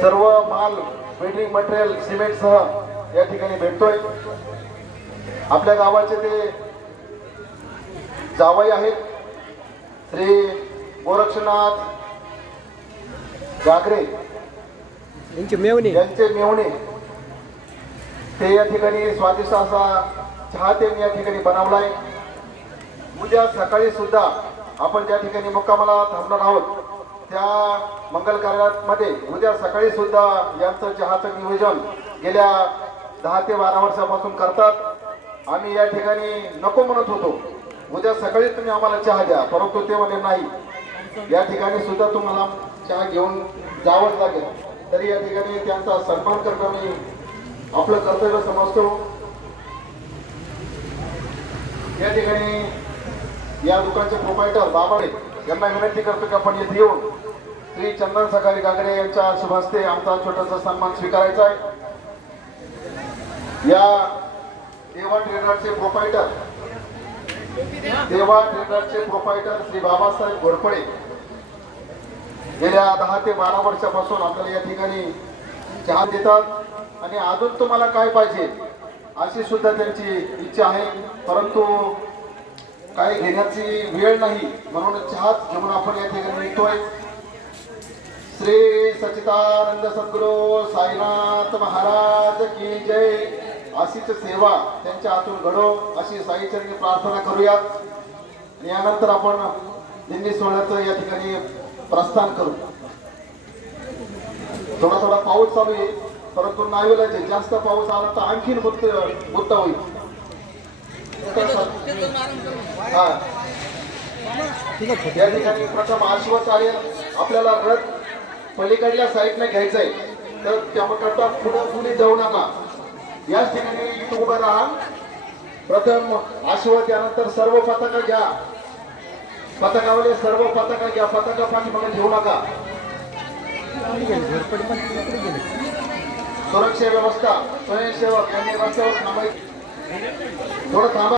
सर्व माल building material सिमेंटसह या ठिकाणी भेटतोय. आपल्या गावाचे ते जावई आहेत. श्री गोरक्षनाथ गागरे यांचे मेवणे. यांचे मेवणे. ते या ठिकाणी स्वादिष्ट असा चहा त्यांनी या ठिकाणी बनवलाय. उद्या सकाळी सुद्धा आपण ज्या ठिकाणी मुक्कामाला थांबणार आहोत. त्या मंगल कार्यामध्ये उद्या सकाळी सुद्धा यांचं चहाचं नियोजन गेल्या दहा ते बारा वर्षापासून करतात. आम्ही या ठिकाणी नको म्हणत होतो. उद्या सकाळी तुम्ही आम्हाला चहा द्या परंतु ते म्हणे नाही. या ठिकाणी सुद्धा तुम्हाला चहा घेऊन जावंच लागेल. तरी या ठिकाणी त्यांचा सन्मान करणं मी आपलं कर्तव्य समजतो. या ठिकाणी या दुकानचे प्रोपायटर बाबाडे यांना विनंती करतो की आपण येथे येऊन श्री चंदन सकाळी गागरे यांच्या शुभ हस्ते आमचा छोटासा सन्मान स्वीकारायचा आहे. या देवा ट्रेडरचे प्रोपायटर देवा ट्रेडरचे प्रोपायटर श्री बाबासाहेब घोरपडे गेल्या दहा ते बारा वर्षापासून आपल्याला या ठिकाणी चहा देतात आणि अजून तुम्हाला काय पाहिजे अशी सुद्धा त्यांची इच्छा आहे. परंतु काही घेण्याची वेळ नाही. म्हणून चहात घेऊन आपण या ठिकाणी निघतोय. श्री सचितानंद सद्गुरू साईनाथ महाराज की जय. अशीच सेवा त्यांच्या हातून घडो. अशी साईचरणी प्रार्थना करूयात. आणि यानंतर आपण दिंडी सोहळ्याचं या ठिकाणी प्रस्थान करू. थोडा थोडा पाऊस चालू आहे. परंतु नावेलाच जास्त पाऊस आला तर आणखीन बुद्ध बुद्ध होईल. हा. या ठिकाणी प्रथम आश्वाचार्य आपल्याला रथ पलीकडल्या साईडने घ्यायचंय. तर त्यामुळे पुढं पुढे जाऊ नका. याच ठिकाणी इथं उभं राहा. प्रथम आशीर्वाद त्यानंतर सर्व पताका घ्या. पताकावाले सर्व पताका घ्या. पताका पाठीमागे घेऊ नका. सुरक्षा व्यवस्था स्वयंसेवक यांनी रस्त्यावर थांबायचं. थोडं थांबा.